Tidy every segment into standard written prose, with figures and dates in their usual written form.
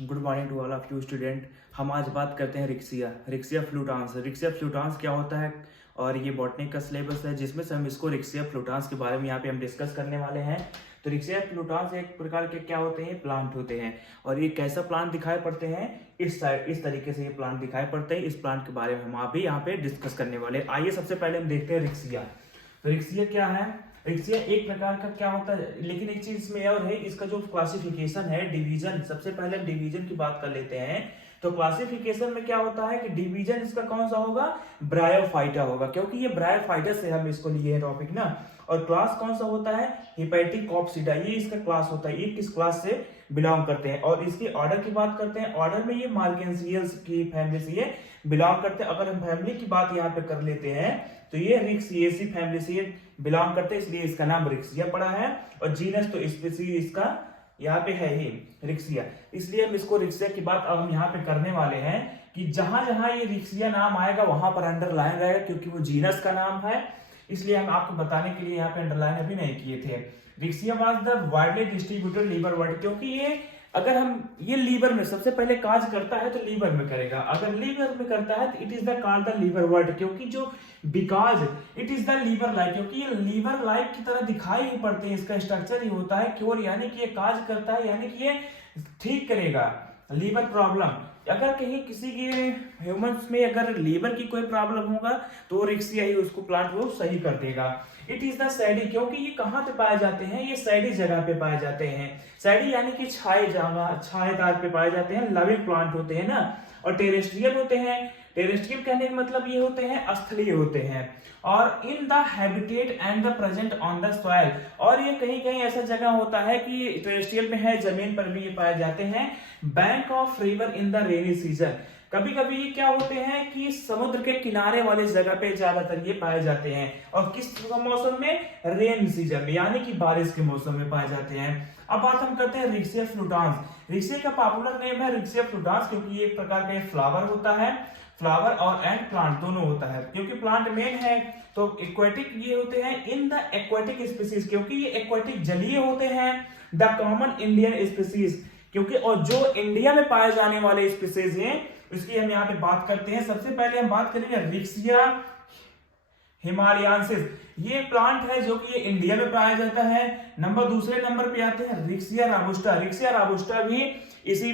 Good morning to all of you student. हम आज बात करते हैं रिक्सिया फ्लूटांस। रिक्सिया फ्लूटांस क्या होता है और ये बॉटनी का सिलेबस है जिसमें से हम इसको रिक्सिया फ्लूटांस के बारे में यहाँ पे हम डिस्कस करने वाले हैं। तो रिक्सिया फ्लूटांस एक प्रकार के क्या होते हैं, प्लांट होते हैं। और ये कैसा प्लांट दिखाई पड़ते हैं, इस तरीके से ये प्लांट दिखाई पड़ते हैं। इस प्लांट के बारे में हम अभी यहाँ पे डिस्कस करने वाले हैं। आइए सबसे पहले हम देखते हैं रिक्सिया। तो रिक्सिया क्या है? रिक्सिया एक प्रकार का क्या होता है, लेकिन एक चीज इसमें और है, इसका जो क्लासिफिकेशन है, डिवीजन। सबसे पहले हम डिवीजन की बात कर लेते हैं। तो क्लासिफिकेशन में क्या होता है कि डिवीजन इसका कौन सा होगा, ब्रायोफाइटा होगा, क्योंकि ये ब्रायोफाइटा से हम इसको लिए हैं टॉपिक ना। और क्लास कौन सा होता है, हिपैटिकॉप्सिडा, ये इसका क्लास होता है। ये किस क्लास से बिलोंग करते हैं। और इसके ऑर्डर की बात करते हैं, ऑर्डर में ये मार्गेंसियल्स की फैमिली से ये बिलोंग करते हैं। अगर हम फैमिली की बात यहाँ पे कर लेते हैं तो ये रिक्सिएसी फैमिली से बिलोंग करते हैं, इसलिए इसका नाम रिक्सिया पड़ा है। और जीनस तो स्पीसीज इसका यहाँ पे है ही रिक्सिया, इसलिए हम इसको रिक्सिया की बात अब हम यहाँ पे करने वाले हैं कि जहां जहां ये रिक्सिया नाम आएगा वहां पर अंडरलाइन रहेगा, क्योंकि वो जीनस का नाम है। इसलिए हम आपको बताने के लिए यहाँ पे अंडरलाइन अभी नहीं किए थे। रिक्सिया was the widely distributed liver word, क्योंकि ये अगर हम ये लीवर में सबसे पहले काज करता है तो लीवर में करेगा। अगर लीवर में करता है तो it is the called the liver word, क्योंकि जो because it is the liver like, क्योंकि ये लीवर लाइक की तरह दिखाई ही पड़ते हैं। इसका स्ट्रक्चर ही होता है क्योर, यानी कि ये काज करता है, यानी कि ये ठीक करेगा लीवर प्रॉब्लम। अगर कहीं किसी के ह्यूमंस में अगर लीवर की कोई प्रॉब्लम होगा तो रिक्सिया ही उसको प्लांट वो सही कर देगा। इट इज द सैडी, क्योंकि ये कहाँ पे पाए जाते हैं, ये सैडी जगह पे पाए जाते हैं। सैडी यानी कि छाए जगह, छाएदार पे पाए जाते हैं। लविंग प्लांट होते हैं ना। और टेरेस्ट्रियल होते हैं। टेरेस्ट्रियल कहने का मतलब ये होते हैं स्थलीय होते हैं। और in the habitat and the present on the soil, और ये कहीं कहीं ऐसा जगह होता है कि टेरेस्ट्रियल में है, जमीन पर भी ये पाए जाते हैं। Bank of river in the rainy season, कभी कभी ये क्या होते हैं कि समुद्र के किनारे वाले जगह पे ज्यादातर ये पाए जाते हैं। और किस मौसम में, रेन सीजन में, यानी कि बारिश के मौसम में पाए जाते हैं। अब बात हम करते हैं रिक्सिया फ्लूटांस। रिक्सिया का पॉपुलर नेम है रिक्सिया फ्लूटांस, क्योंकि ये एक प्रकार का फ्लावर होता है। फ्लावर और एंड प्लांट दोनों होता है, क्योंकि प्लांट मेन है तो एक्वेटिक ये होते हैं इन द एक्वेटिक स्पीसीज, क्योंकि ये एक्वेटिक जलीय होते हैं। द कॉमन इंडियन स्पीसीज, क्योंकि और जो इंडिया में पाए जाने वाले स्पीसीज हैं उसकी हम यहाँ पे बात करते हैं। सबसे पहले हम बात करेंगे रिक्सिया हिमालयंसिस, ये प्लांट है जो कि ये इंडिया में पाया जाता है। दूसरे नंबर पे आते हैं रिक्सिया रोबस्टा। रिक्सिया रोबस्टा भी इसी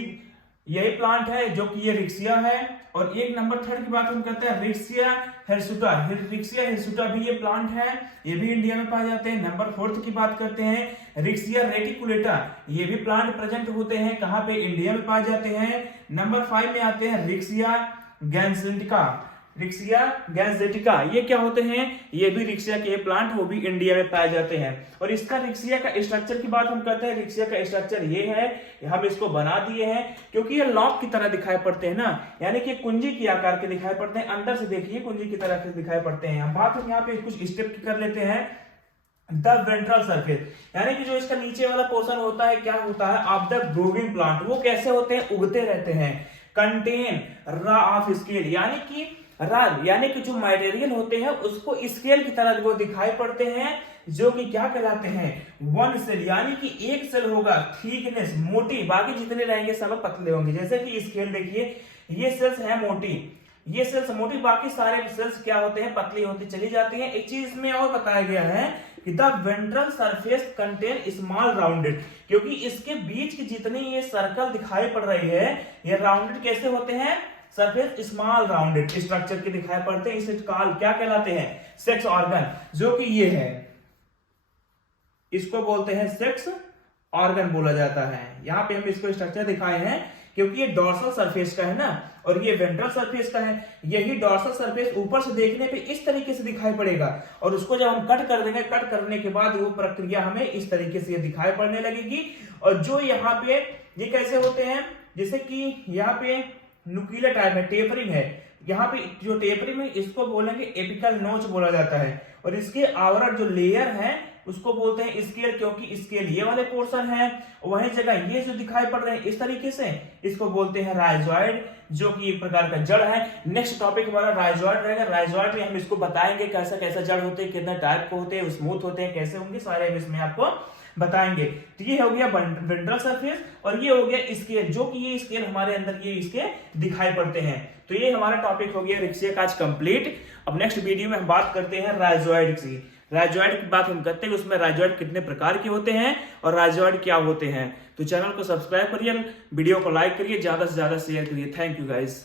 यही प्लांट है जो कि ये रिक्सिया है। और एक नंबर थर्ड की बात हम करते हैं रिक्सिया हिरसुटा। रिक्सिया हिरसुटा भी ये प्लांट है, ये भी इंडिया में पाए जाते हैं। नंबर फोर्थ की बात करते हैं रिक्सिया रेटिकुलेटा, ये भी प्लांट प्रेजेंट होते हैं, कहां पे, इंडिया में पाए जाते हैं। नंबर 5 में आते हैं रिक्सिया गैंजेटिका। रिक्सिया गैंजेटिका ये क्या होते हैं, ये भी रिक्सिया के प्लांट, वो भी इंडिया में पाए जाते हैं। और इसका रिक्सिया का स्ट्रक्चर की बात हम करते हैं। रिक्सिया का स्ट्रक्चर ये है, हम इसको बना दिए हैं क्योंकि ये लॉक की तरह दिखाई पड़ते हैं ना, यानी कि कुंजी की आकार के दिखाई पड़ते हैं। अंदर से देखिए कुंजी की तरह से दिखाई पड़ते हैं। हम बात हम यहाँ पे कुछ स्टेप की कर लेते हैं। द वेंट्रल सरफेस, यानी कि जो इसका नीचे वाला पोर्शन होता है, क्या होता है, ऑफ द ग्रोइंग प्लांट, वो कैसे होते हैं, उगते रहते हैं। कंटेन रा ऑफ स्केल, यानी कि राल, यानी कि जो मटेरियल होते हैं उसको स्केल की तरह वो दिखाई पड़ते हैं, जो कि क्या कहलाते हैं, वन सेल, यानी कि एक सेल होगा, थिकनेस मोटी, बाकी जितने रहेंगे सब पतले होंगे। जैसे कि स्केल देखिए, ये सेल्स है मोटी, ये सेल्स मोटी, बाकी सारे सेल्स क्या होते हैं, पतली होती चली जाती हैं। एक चीज में और बताया गया है कि the ventral surface contain small rounded, क्योंकि इसके बीच की जितनी ये सर्कल दिखाई पड़ रही है ये राउंडेड कैसे होते हैं, सरफेस स्मॉल राउंडेड स्ट्रक्चर के दिखाई पड़ते हैं। इसे काल क्या कहलाते हैं, सेक्स ऑर्गन, जो कि ये है, इसको बोलते हैं सेक्स ऑर्गन बोला जाता है। यहाँ पे हम इसको स्ट्रक्चर दिखाए हैं क्योंकि ये डॉर्सल सरफेस का है ना, और ये वेंट्रल सरफेस का है। यही डॉर्सल सरफेस ऊपर से देखने पे इस तरीके से दिखाई पड़ेगा, और उसको जब हम कट कर देंगे, कट करने के बाद वो प्रक्रिया हमें इस तरीके से दिखाई पड़ने लगेगी। और जो यहाँ पे ये कैसे होते हैं, जैसे कि यहाँ पे न्यूक्लियर टाइप में टेपरिंग है, यहाँ पे जो टेपरिंग है इसको बोलेंगे एपिकल नोच बोला जाता है। और इसके आवरण जो लेयर है उसको बोलते हैं स्केल, क्योंकि स्केल ये वाले पोर्शन है, वही जगह ये जो दिखाई पड़ रहे हैं इस तरीके से, इसको बोलते हैं राइजॉइड, जो कि एक प्रकार का जड़ है। नेक्स्ट टॉपिक हमारा राइजॉइड रहेगा। राइजॉइड में हम इसको बताएंगे कैसा कैसा जड़ होते हैं, कितने टाइप के होते हैं, स्मूथ होते हैं, कैसे होंगे, सारे हम इसमें आपको बताएंगे। तो ये हो गया वेंट्रल सरफेस और ये हो गया स्केल, जो कि ये स्केल हमारे अंदर ये इसके दिखाई पड़ते हैं। तो ये हमारा टॉपिक हो गया रिक्सिया का आज कंप्लीट। अब नेक्स्ट वीडियो में हम बात करते हैं राइजोइड की। राइजोइड की बात हम करते हैं, उसमें राइजोइड कितने प्रकार के होते हैं और राइजोइड क्या होते हैं। तो चैनल को सब्सक्राइब करिए, वीडियो को लाइक करिए, ज्यादा से ज्यादा शेयर करिए। Thank you guys.